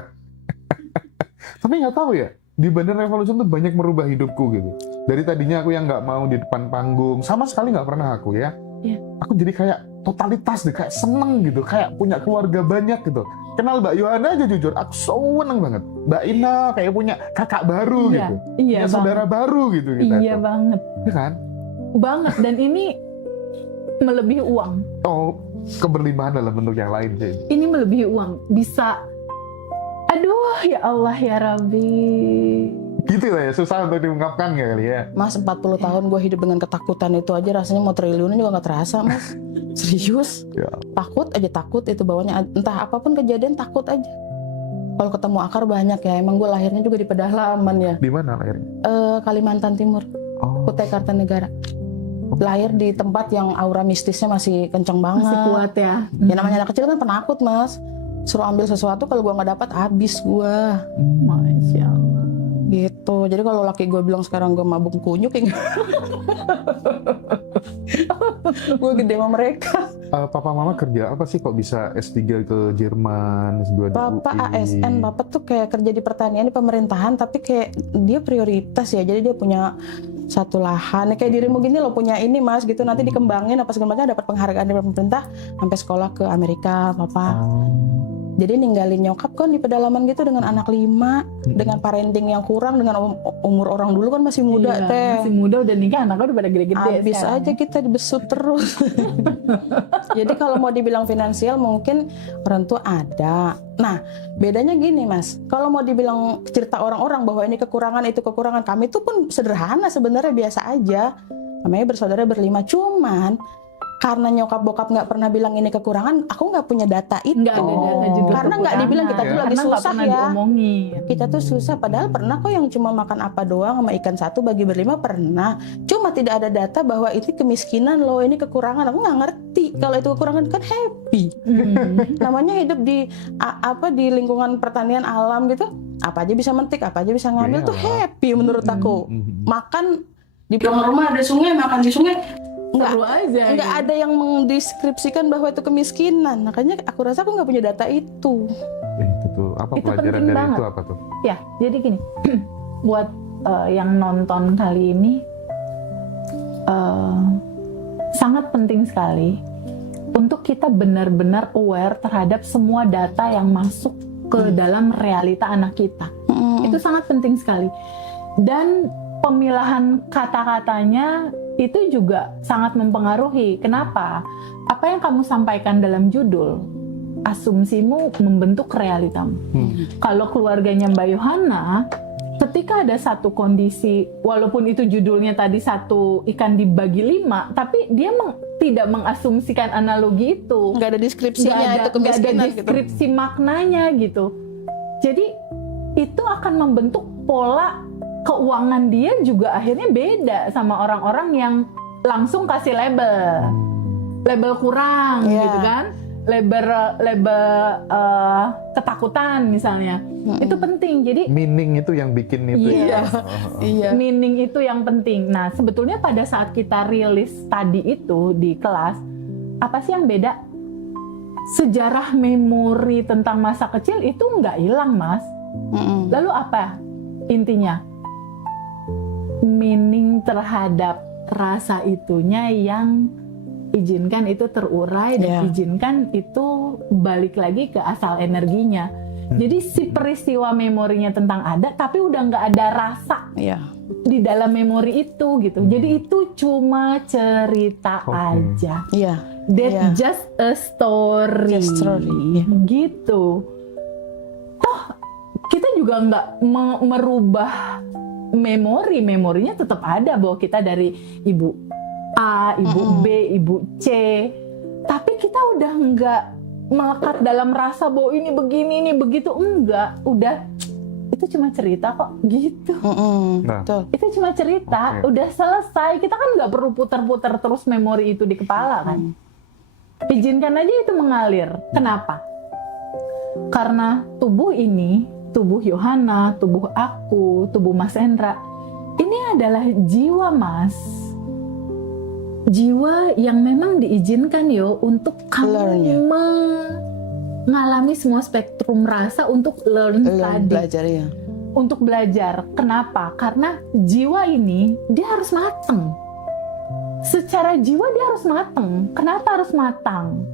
Tapi nggak tahu ya, di Bandar Revolution tuh banyak merubah hidupku gitu. Dari tadinya aku yang nggak mau di depan panggung, sama sekali nggak pernah aku ya. Iya. Aku jadi kayak totalitas deh, kayak seneng gitu, kayak punya keluarga banyak gitu. Kenal Mbak Yohana aja jujur, aku seneng banget. Mbak Ina kayak punya kakak baru Iya, gitu, iya punya saudara baru gitu kita Iya tuh. banget, Iya kan? banget. Dan ini melebihi uang. Oh, keberlimpahan dalam bentuk yang lain sih. Ini melebihi uang. Bisa, aduh ya Allah ya Rabbi. Gitu lah ya, susah untuk diungkapkan kali ya. Mas 40 tahun gue hidup dengan ketakutan itu aja rasanya mau triliunan juga nggak terasa mas. Serius. Ya. Takut aja takut itu bawahnya. Entah apapun kejadian takut aja. Kalau ketemu akar banyak ya. Emang gue lahirnya juga di pedalaman ya. Di mana lahirnya? Kalimantan Timur, Oh, Kutai Kartanegara. Lahir di tempat yang aura mistisnya masih kenceng banget. Masih kuat ya. Ya namanya anak kecil kan penakut mas. Suruh ambil sesuatu kalau gue nggak dapat habis gue. Masya Allah. Gitu. Jadi kalau laki gue bilang sekarang gue mabuk kunyuk ya gue gede sama mereka. Papa Mama kerja apa sih kok bisa S3 ke Jerman, S2 di Bapak UI? ASN, bapak tuh kayak kerja di pertanian di pemerintahan, tapi kayak dia prioritas ya. Jadi dia punya satu lahan, kayak dirimu gini lo punya ini mas gitu, nanti dikembangin apa segala macam, dapat penghargaan dari pemerintah sampai sekolah ke Amerika, papa. Oh. Jadi ninggalin nyokap kan di pedalaman gitu dengan anak 5, dengan parenting yang kurang, dengan umur orang dulu kan masih muda Iya, teh. masih muda udah nikah, anaknya udah pada gede-gede Habis sekarang. aja kita dibesut terus. Jadi kalau mau dibilang finansial mungkin orang tua ada. Nah bedanya gini mas, kalau mau dibilang cerita orang-orang bahwa ini kekurangan itu kekurangan, kami itu pun sederhana sebenarnya, biasa aja. Namanya bersaudara berlima, cuman karena nyokap bokap nggak pernah bilang ini kekurangan, aku nggak punya data itu. Nggak ada data juga Karena nggak dibilang kita tuh kekurangan. lagi Karena nggak susah pernah ya. diomongin. Kita tuh susah, padahal pernah kok yang cuma makan apa doang sama ikan satu bagi berlima, pernah. Cuma tidak ada data bahwa ini kemiskinan loh, ini kekurangan. Aku nggak ngerti. Kalau itu kekurangan kan happy. Namanya hidup di di lingkungan pertanian alam gitu. Apa aja bisa mentik, apa aja bisa ngambil, tuh happy menurut aku. Makan di belakang rumah ada sungai, makan di sungai. Seru aja. Nggak ada yang mendeskripsikan bahwa itu kemiskinan. Makanya aku rasa aku nggak punya data itu. Itu tuh apa Itu pelajaran penting dari banget. itu apa tuh? Ya, jadi gini, buat yang nonton kali ini sangat penting sekali untuk kita benar-benar aware terhadap semua data yang masuk ke dalam realita anak kita. Itu sangat penting sekali. Dan pemilahan kata-katanya itu juga sangat mempengaruhi. Kenapa? Apa yang kamu sampaikan dalam judul, asumsimu membentuk realitamu. Kalau keluarganya Mbak Yohana, ketika ada satu kondisi, walaupun itu judulnya tadi satu ikan dibagi 5, tapi dia tidak mengasumsikan analogi itu. Nggak ada deskripsinya itu Nggak ada kemiskinan gitu. deskripsi maknanya gitu. Jadi itu akan membentuk pola keuangan dia juga akhirnya beda sama orang-orang yang langsung kasih label kurang Iya. gitu kan, label ketakutan misalnya. Itu penting. Jadi Meaning itu yang bikin itu Iya. ya. Iya. meaning itu yang penting. Nah, sebetulnya pada saat kita rilis tadi itu di kelas, apa sih yang beda? Sejarah memori tentang masa kecil itu nggak hilang, Mas. Mm-mm. Lalu apa intinya? Meaning terhadap rasa itunya yang izinkan itu terurai dan Yeah. izinkan itu balik lagi ke asal energinya. Jadi si peristiwa memorinya tentang ada, tapi udah nggak ada rasa Iya. di dalam memori itu gitu. Jadi itu cuma cerita Oke. aja. Iya. That's Iya. just a story. Just story. Gitu. Toh kita juga nggak merubah memorinya tetap ada bahwa kita dari ibu A, ibu B, ibu C. Tapi kita udah nggak melekat dalam rasa bahwa ini begini, ini begitu. Enggak. Udah itu cuma cerita kok gitu. Mm-mm. Nah. Betul. Itu cuma cerita, Oke. udah selesai. Kita kan nggak perlu putar-putar terus memori itu di kepala kan. Izinkan aja itu mengalir. Kenapa? Karena tubuh ini, tubuh Yohana, tubuh aku, tubuh Mas Endra, ini adalah jiwa, Mas. Jiwa yang memang diizinkan yo untuk Learn, ya. kamu mengalami semua spektrum rasa untuk learn tadi. Belajar ya. Untuk belajar. Kenapa? Karena jiwa ini dia harus mateng. Secara jiwa dia harus mateng. Kenapa harus matang?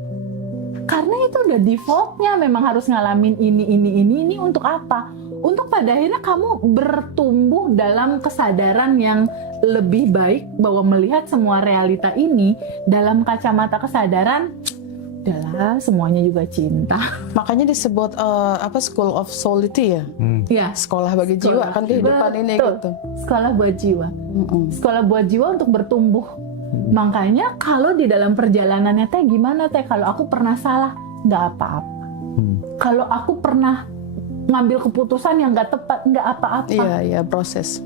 Karena itu udah defaultnya memang harus ngalamin ini untuk apa? Untuk pada akhirnya kamu bertumbuh dalam kesadaran yang lebih baik bahwa melihat semua realita ini dalam kacamata kesadaran, udahlah semuanya juga cinta. Makanya disebut School of Soul itu ya. Ya, Sekolah bagi jiwa kan kehidupan ini betul. gitu. Sekolah buat jiwa. Mm-mm. Sekolah buat jiwa untuk bertumbuh. Makanya kalau di dalam perjalanannya teh gimana teh, kalau aku pernah salah nggak apa-apa. Kalau aku pernah ngambil keputusan yang nggak tepat nggak apa-apa. Iya, proses.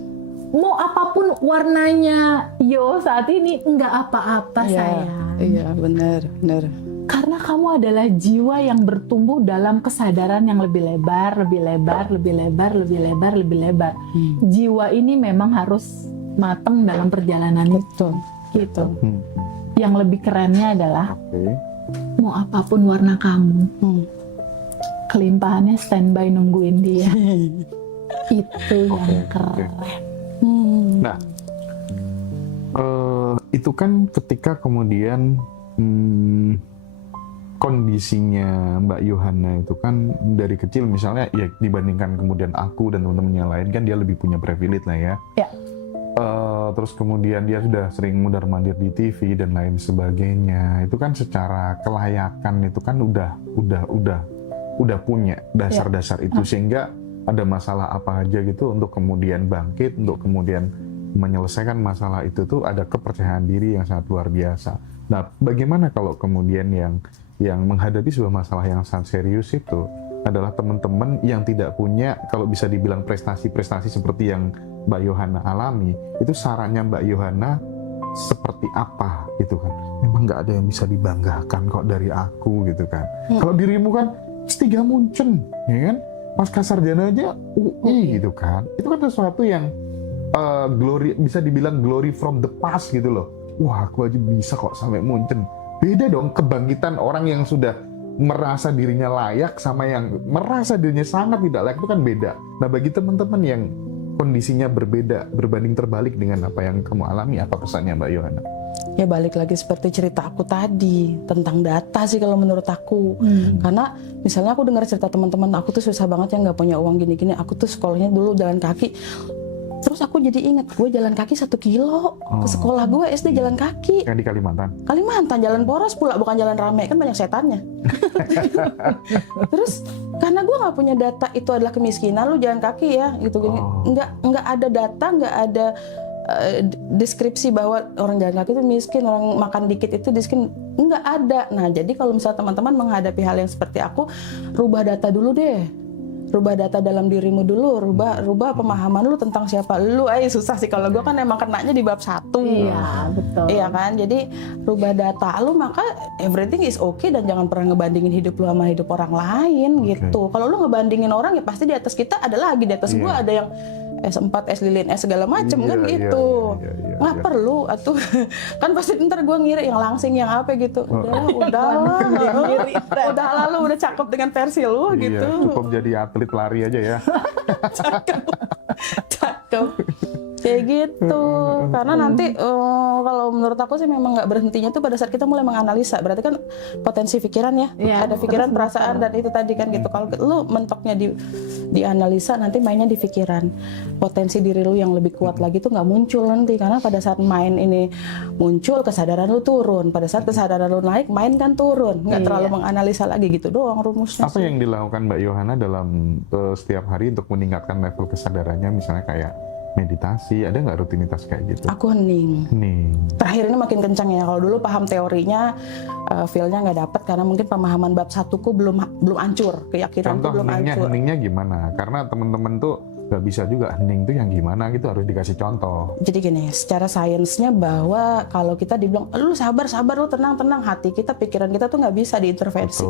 Mau apapun warnanya yo saat ini nggak apa-apa sayang. Iya, benar. Karena kamu adalah jiwa yang bertumbuh dalam kesadaran yang lebih lebar. Jiwa ini memang harus matang dalam perjalanan Betul. gitu. Yang lebih kerennya adalah Oke. mau apapun warna kamu, Hmm. kelimpahannya standby nungguin dia. Itu yang Oke. keren. Hmm. Nah, itu kan ketika kemudian kondisinya Mbak Yohana itu kan dari kecil misalnya ya dibandingkan kemudian aku dan teman-teman yang lain kan dia lebih punya privilege lah ya. Ya. Terus kemudian dia sudah sering mundar-mandir di TV dan lain sebagainya. Itu kan secara kelayakan itu kan udah punya dasar-dasar itu sehingga ada masalah apa aja gitu untuk kemudian bangkit, untuk kemudian menyelesaikan masalah itu tuh ada kepercayaan diri yang sangat luar biasa. Nah, bagaimana kalau kemudian yang menghadapi sebuah masalah yang sangat serius itu adalah teman-teman yang tidak punya, kalau bisa dibilang prestasi-prestasi seperti yang Mbak Yohana alami, itu sarannya Mbak Yohana seperti apa gitu kan? Memang nggak ada yang bisa dibanggakan kok dari aku gitu kan? Kalau dirimu kan S3 Munchen, ya kan? Pasca sarjana aja UI gitu kan? Itu kan sesuatu yang glory, bisa dibilang glory from the past gitu loh. Wah, aku aja bisa kok sampai Munchen. Beda dong kebangkitan orang yang sudah merasa dirinya layak sama yang merasa dirinya sangat tidak layak, itu kan beda. Nah, bagi teman-teman yang kondisinya berbeda, berbanding terbalik dengan apa yang kamu alami, apa pesannya Mbak Yohana? Ya balik lagi seperti cerita aku tadi tentang data sih kalau menurut aku. Karena misalnya aku dengar cerita teman-teman aku tuh susah banget ya, nggak punya uang gini-gini. Aku tuh sekolahnya dulu jalan kaki. Terus aku jadi ingat, gue jalan kaki 1 kilo ke sekolah gue SD jalan kaki. Yang di Kalimantan. Kalimantan, jalan poros pula, bukan jalan rame, kan banyak setannya. Terus karena gue nggak punya data itu adalah kemiskinan, lu jalan kaki ya gitu. Nggak ada data, nggak ada deskripsi bahwa orang jalan kaki itu miskin, orang makan dikit itu miskin, nggak ada. Nah, jadi kalau misalnya teman-teman menghadapi hal yang seperti aku, rubah data dulu deh. rubah data dalam dirimu dulu, rubah pemahaman lu tentang siapa lu. Susah sih kalau gue kan emang kenanya di bab 1. Iya, betul. Iya kan, jadi rubah data lu, maka everything is okay, dan jangan pernah ngebandingin hidup lu sama hidup orang lain gitu. Kalau lu ngebandingin orang, ya pasti di atas kita ada lagi, di atas gue ada yang S4, S lilin, S segala macem kan gitu. Nggak perlu atuh. Kan pasti ntar gue ngira yang langsing, yang apa gitu. Udahlah, lalu udah cakep dengan versi lu gitu. Cukup jadi atlet lari aja ya. Cakep. Kayak gitu. Karena nanti kalau menurut aku sih memang nggak berhentinya tuh pada saat kita mulai menganalisa. Berarti kan potensi pikiran ya. Ada pikiran, perasaan, dan itu tadi kan gitu. Kalau lu mentoknya di analisa, nanti mainnya di pikiran. Potensi diri lu yang lebih kuat lagi tuh nggak muncul nanti. Karena pada saat main ini muncul, kesadaran lu turun. Pada saat kesadaran lu naik, main kan turun. Nggak terlalu menganalisa lagi gitu doang rumusnya. Apa yang dilakukan Mbak Yohana dalam setiap hari untuk meningkatkan level kesadarannya, misalnya kayak meditasi, ada nggak rutinitas kayak gitu? Aku hening. Terakhir ini makin kencang ya. Kalau dulu paham teorinya, feel-nya nggak dapet karena mungkin pemahaman bab 1ku belum hancur, keyakinanku belum hancur. Heningnya gimana? Karena temen-temen tuh nggak bisa juga hening tuh yang gimana gitu, harus dikasih contoh. Jadi gini, secara sainsnya bahwa kalau kita dibilang, lu sabar, lu tenang, hati kita, pikiran kita tuh nggak bisa diintervensi.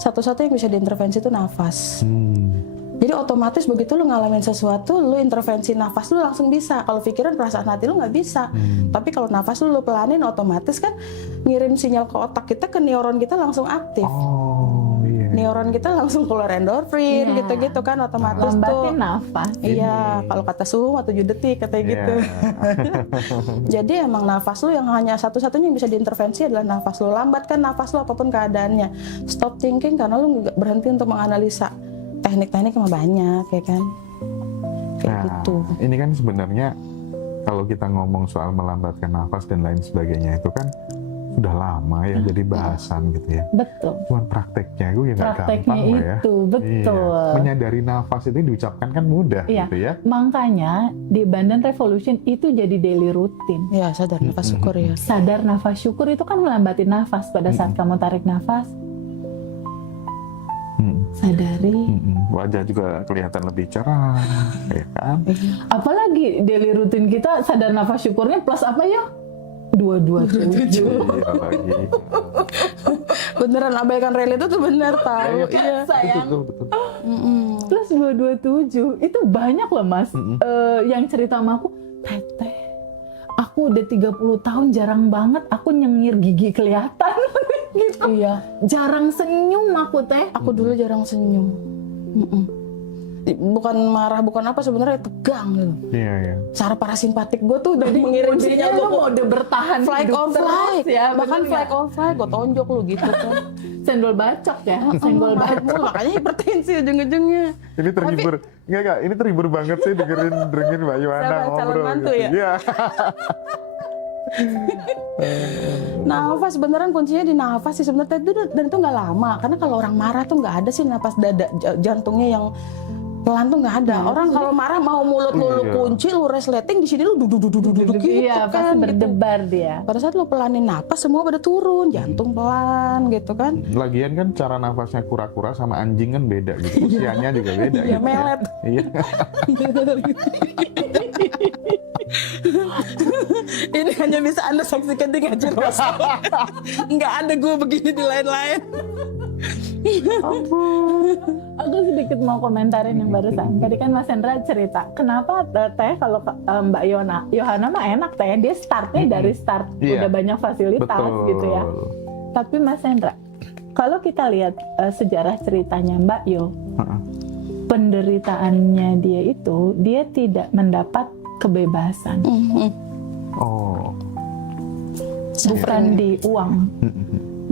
Satu-satu yang bisa diintervensi itu nafas. Jadi otomatis begitu lu ngalamin sesuatu, lu intervensi nafas lu langsung bisa. Kalau pikiran, perasaan, hati lu nggak bisa. Tapi kalau nafas lu pelanin, otomatis kan ngirim sinyal ke otak kita, ke neuron kita langsung aktif. Neuron kita langsung keluar endorfin, gitu-gitu kan otomatis lambatin tuh. nafas. Iya, kalau kata suhu 7 detik katanya gitu. Jadi emang nafas lu yang hanya satu-satunya yang bisa diintervensi adalah nafas lu. Lambatkan nafas lu apapun keadaannya. Stop thinking karena lu nggak berhenti untuk menganalisa. Teknik-teknik mah banyak ya kan. Kayak gitu. Ini kan sebenarnya kalau kita ngomong soal melambatkan nafas dan lain sebagainya itu kan udah lama ya jadi bahasan gitu ya. Betul. Cuman prakteknya gue ya nggak gampang ya. Betul. Iya. Menyadari nafas itu diucapkan kan mudah gitu ya. Makanya di Bandan Revolution itu jadi daily rutin. Ya, sadar nafas syukur ya. Sadar nafas syukur itu kan melambatin nafas pada saat kamu tarik nafas. Sadari. Wajah juga kelihatan lebih cerah, ya kan? Apalagi daily rutin kita sadar nafas syukurnya plus apa ya? 227. Beneran abaikan rel itu tuh bener tahu. Iya, sayang. Betul. Plus 227 itu banyak loh mas. Yang cerita sama aku, Teteh, aku udah 30 tahun jarang banget aku nyengir gigi kelihatan. Gitu. Iya. Jarang senyum aku teh. Aku dulu jarang senyum. Bukan marah, bukan apa, sebenarnya tegang gitu. Iya. Cara parasimpatik gue tuh udah mengirim sinyal gue mode bertahan flight hidup or flight ya, bahkan flight or flight gue tonjok lu gitu kan. Senggol bacok ya, senggol bacok. Makanya hipertensi ujung-ujungnya. Ini terhibur, enggak, ini terhibur banget sih dengerin Mbak Yohana ngobrol gitu. Iya. Nafas beneran kuncinya di nafas sih sebenarnya itu, dan itu nggak lama karena kalau orang marah tuh nggak ada sih nafas dada jantungnya yang pelan tuh nggak ada. Orang kalau marah mau mulut lu kunci, lu resleting, di sini lu duduk gitu iya, kan, berdebar gitu. dia. Pada saat lu pelanin napas semua pada turun, jantung pelan gitu kan. Lagian kan cara nafasnya kura-kura sama anjing kan beda gitu, usianya juga beda. Iya, gitu melet. Iya. Ini hanya bisa Anda saksikan di Ngaji Rasul. Nggak ada gue begini di lain-lain. Aku sedikit mau komentarin yang barusan. Tadi kan Mas Hendra cerita, kenapa teh kalau Mbak Yohana mah enak teh, dia startnya dari start udah banyak fasilitas gitu ya. Tapi Mas Hendra, kalau kita lihat sejarah ceritanya Mbak Yo, penderitaannya dia itu, dia tidak mendapat kebebasan. Bukan di uang.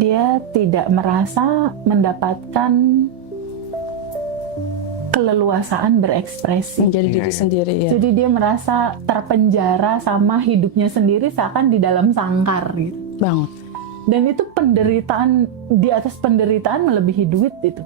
Dia tidak merasa mendapatkan keleluasaan berekspresi. Menjadi diri sendiri ya. Jadi dia merasa terpenjara sama hidupnya sendiri seakan di dalam sangkar gitu. Banget. Dan itu penderitaan, di atas penderitaan melebihi duit itu.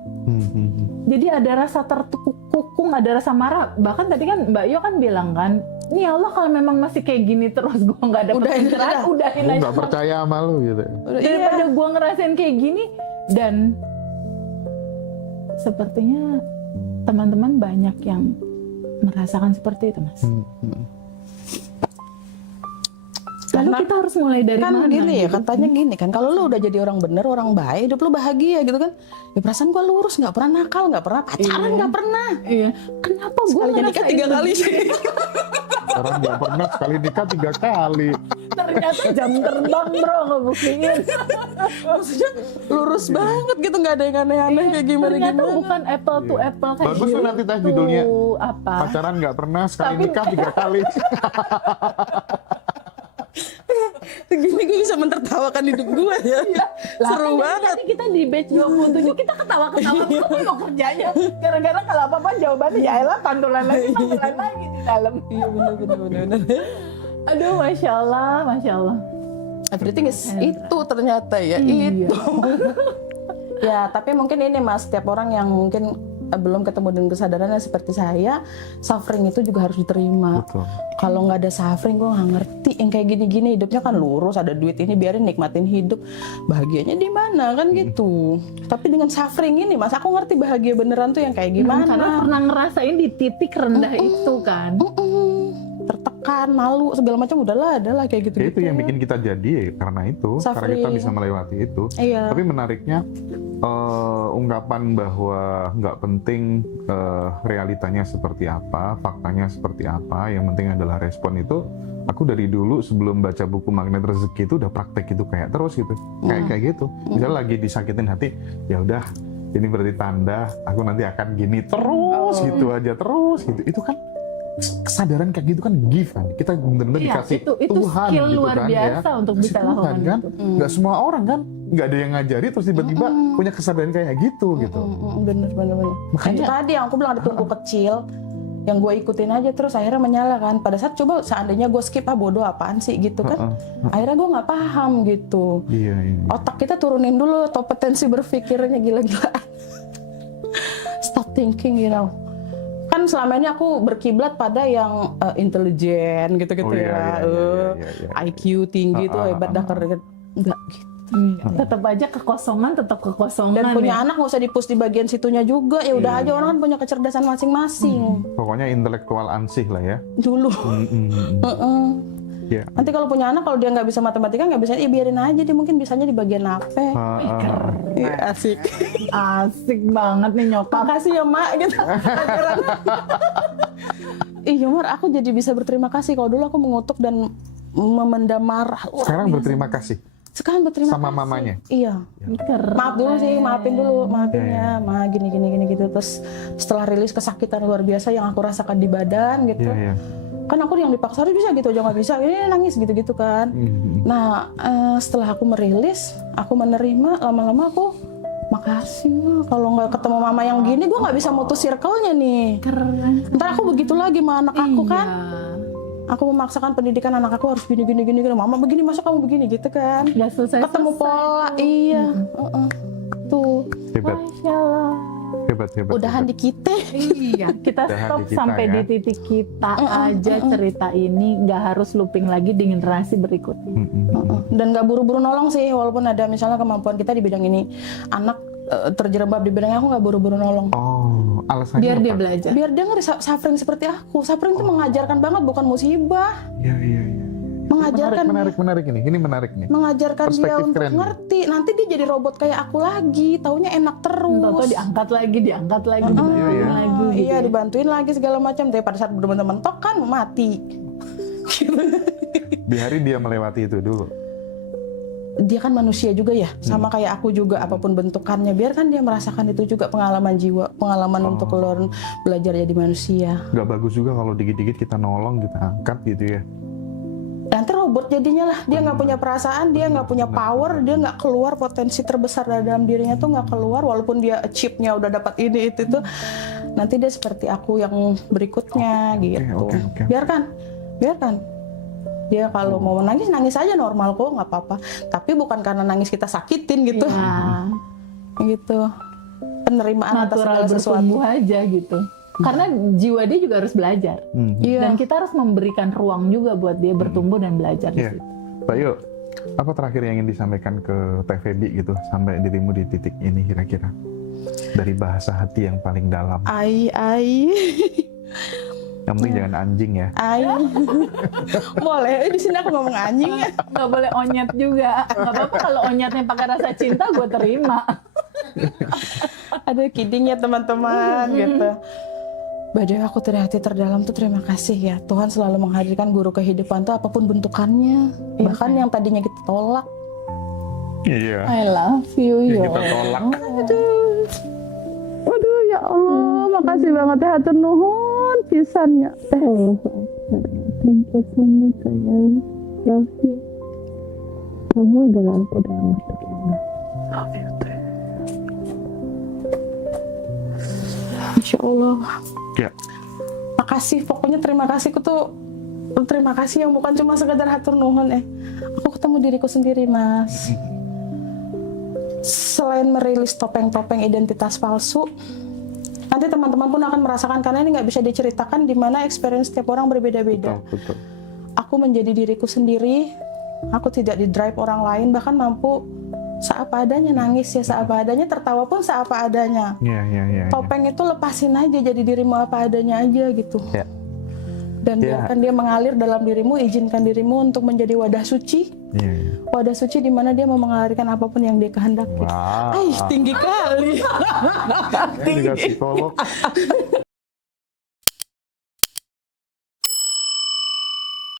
Jadi ada rasa terkukung, ada rasa marah. Bahkan tadi kan Mbak Yo kan bilang kan, ini Allah kalau memang masih kayak gini terus gue nggak dapet pencerahan, udahin aja. Gue nggak percaya sama lu gitu. Daripada gue ngerasain kayak gini. Dan sepertinya teman-teman banyak yang merasakan seperti itu, Mas. Lalu Karena kita harus mulai dari kan mana? gini ya, gitu? katanya gini kan, kalau lu udah jadi orang bener, orang baik, hidup lu bahagia gitu kan. Ya perasaan gua lurus, nggak pernah nakal, nggak pernah pacaran, Iya. nggak pernah. Iya. Kenapa gue Sekali nikah 3 kali sih. Orang nggak pernah, sekali nikah 3 kali. Ternyata jam terbang bro ngebuktiin. Maksudnya lurus banget gitu, nggak ada yang aneh-aneh kayak gimana. Ternyata bukan apple to apple kayak Bagus tuh nanti teh judulnya. Apa? Pacaran nggak pernah, sekali Tapi- nikah 3 kali. Gini gue bisa mentertawakan hidup gue ya. Seru banget. Nanti kita di batch 27 kita ketawa-ketawa terus mau kerjanya. Gara-gara kalau apa-apa jawabannya ya elah pantulan lagi di dalam. Iya bener. Aduh, Masya Allah. Everything is itu ternyata ya, Iya. itu. Ya, tapi mungkin ini Mas, setiap orang yang mungkin belum ketemu dengan kesadarannya seperti saya, suffering itu juga harus diterima. Betul. Kalau nggak ada suffering, gue nggak ngerti yang kayak gini-gini. Hidupnya kan lurus, ada duit ini, biarin nikmatin hidup. Bahagianya di mana kan gitu. Tapi dengan suffering ini, Mas, aku ngerti bahagia beneran tuh yang kayak gimana. Karena pernah ngerasain di titik rendah itu kan. Tertekan, malu, segala macam, adalah kayak gitu. Ya itu yang bikin kita jadi ya, karena itu, karena kita Suffering. bisa melewati itu. Iya. Tapi menariknya ungkapan bahwa nggak penting realitanya seperti apa, faktanya seperti apa, yang penting adalah respon itu. Aku dari dulu sebelum baca buku Magnet Rezeki itu udah praktek itu kayak terus gitu, kayak gitu. Misalnya lagi disakitin hati, ya udah ini berarti tanda aku nanti akan gini terus gitu aja terus gitu. Itu kan kesadaran kayak gitu kan gift kan, kita benar-benar Iya, dikasih itu Tuhan skill gitu luar kan, biasa ya. untuk Kasih bisa Tuhan, lakukan kan itu. nggak semua orang kan nggak ada yang ngajari terus tiba-tiba punya kesadaran kayak gitu gitu. Bener. Makanya- Itu tadi yang aku bilang, ada tungku kecil yang gue ikutin aja terus akhirnya menyala kan. Pada saat coba seandainya gue skip, bodoh apaan sih gitu kan. Akhirnya gue nggak paham gitu. Iya. Otak kita turunin dulu potensi berpikirnya, gila-gilaan. Stop thinking, kan selama ini aku berkiblat pada yang intelijen gitu-gitu Oh, iya, iya. IQ tinggi tuh hebat, dah enggak gitu. Tetap aja kekosongan, Dan punya anak nggak usah dipus di bagian situnya juga, ya udah aja, orang kan punya kecerdasan masing-masing Pokoknya intelektual ansih lah ya. dulu. Iya. Nanti kalau punya anak, kalau dia nggak bisa matematika, nggak bisa, biarin aja, dia mungkin bisanya di bagian apa. Asik. Asik banget nih nyokap. Makasih ya Mak gitu. Iya Mar, aku jadi bisa berterima kasih. Kalau dulu aku mengutuk dan memendam marah. Sekarang berterima kasih Sekarang berterima sama kasih. mamanya. Iya. Keren. Maaf dulu sih, maafin dulu, maafin ya, Ma, gini gitu. Terus setelah rilis kesakitan luar biasa yang aku rasakan di badan gitu. Iya. Kan aku yang dipaksa harus bisa gitu aja nggak bisa, ini nangis gitu kan. Nah setelah aku merilis, aku menerima, lama-lama aku makasih Ma, kalau nggak ketemu mama yang gini gue nggak bisa mutus circle-nya nih. Keren. Ntar aku begitu lagi sama anak aku kan, Iya. aku memaksakan pendidikan anak aku harus gini, mama begini, masa kamu begini gitu kan. Udah selesai. Ketemu pola, iya. Tuh, Hebat, Masya Allah. hebat. udahan di kita. Iya, kita Udahan stop di kita, sampai ya. di titik kita aja cerita ini, nggak harus looping lagi di generasi berikutnya. Dan nggak buru-buru nolong sih, walaupun ada misalnya kemampuan kita di bidang ini, anak terjerembab di bidangnya, aku nggak buru-buru nolong. Oh, alasannya Biar apa? dia belajar. Biar dia nggak suffering seperti aku. Suffering itu mengajarkan banget, bukan musibah. Iya. Mengajarkan Menarik ini. Ini menarik nih. mengajarkan dia Perspektif untuk keren nih. ngerti. Nanti dia jadi robot kayak aku lagi, taunya enak terus. Tahu-tahu diangkat lagi, dibantuin Iya. lagi. gitu Iya, ya. dibantuin lagi segala macam. Tapi pada saat bener-bener mentok kan mati. Biarin dia melewati itu dulu. Dia kan manusia juga ya, sama kayak aku juga, apapun bentukannya. Biarkan dia merasakan itu juga, pengalaman jiwa, pengalaman untuk learn, belajar jadi manusia. Gak bagus juga kalau dikit-dikit kita nolong, kita angkat gitu ya. Nanti robot jadinya lah, dia nggak punya perasaan, dia nggak punya power, dia nggak keluar potensi terbesar dalam dirinya tuh nggak keluar, walaupun dia achieve-nya udah dapat ini itu tuh, nanti dia seperti aku yang berikutnya gitu. oke. Biarkan dia kalau mau nangis aja, normal kok, nggak apa-apa. Tapi bukan karena nangis kita sakitin gitu, Iya. gitu. Penerimaan atas Natural segala sesuatu. bertumbuh aja gitu. Karena jiwa dia juga harus belajar. Iya. Dan kita harus memberikan ruang juga buat dia bertumbuh dan belajar di Iya. situ. Pak Yo, apa terakhir yang ingin disampaikan ke Teh Febi gitu sampai dirimu di titik ini kira-kira? Dari bahasa hati yang paling dalam. Ai. Yang penting jangan anjing ya. Ai. Boleh, di sini aku ngomong anjing ya. Nggak boleh onyet juga. Nggak apa-apa kalau onyetnya pakai rasa cinta, gue terima. Ada kidding ya teman-teman gitu. By the way, aku dari hati terdalam tuh terima kasih ya. Tuhan selalu menghadirkan guru kehidupan tuh apapun bentukannya. Iya, Bahkan yang tadinya kita tolak. Iya. I love you, Yang yo. kita tolak. Aduh ya Allah, makasih banget ya hatur nuhun pisannya. Thank you so much, sayang. Love you. Kamu adalah aku dalam bentuk yang baik. Love you too. Insya Allah. Ya. Makasih, pokoknya terima kasihku tuh terima kasih yang bukan cuma sekedar hatur nuhun Aku ketemu diriku sendiri, Mas. Selain merilis topeng-topeng identitas palsu, nanti teman-teman pun akan merasakan karena ini nggak bisa diceritakan di mana experience setiap orang berbeda-beda. Betul. Aku menjadi diriku sendiri, aku tidak di-drive orang lain, bahkan mampu seapa adanya, nangis ya seapa adanya, tertawa pun seapa adanya. Iya. Topeng itu lepasin aja, jadi dirimu apa adanya aja gitu. Ya. Dan Ya. biarkan dia mengalir dalam dirimu, izinkan dirimu untuk menjadi wadah suci. Iya. Wadah suci di mana dia mau mengalirkan apapun yang dia kehendaki. Wow. Tinggi kali. Ini juga psikolog.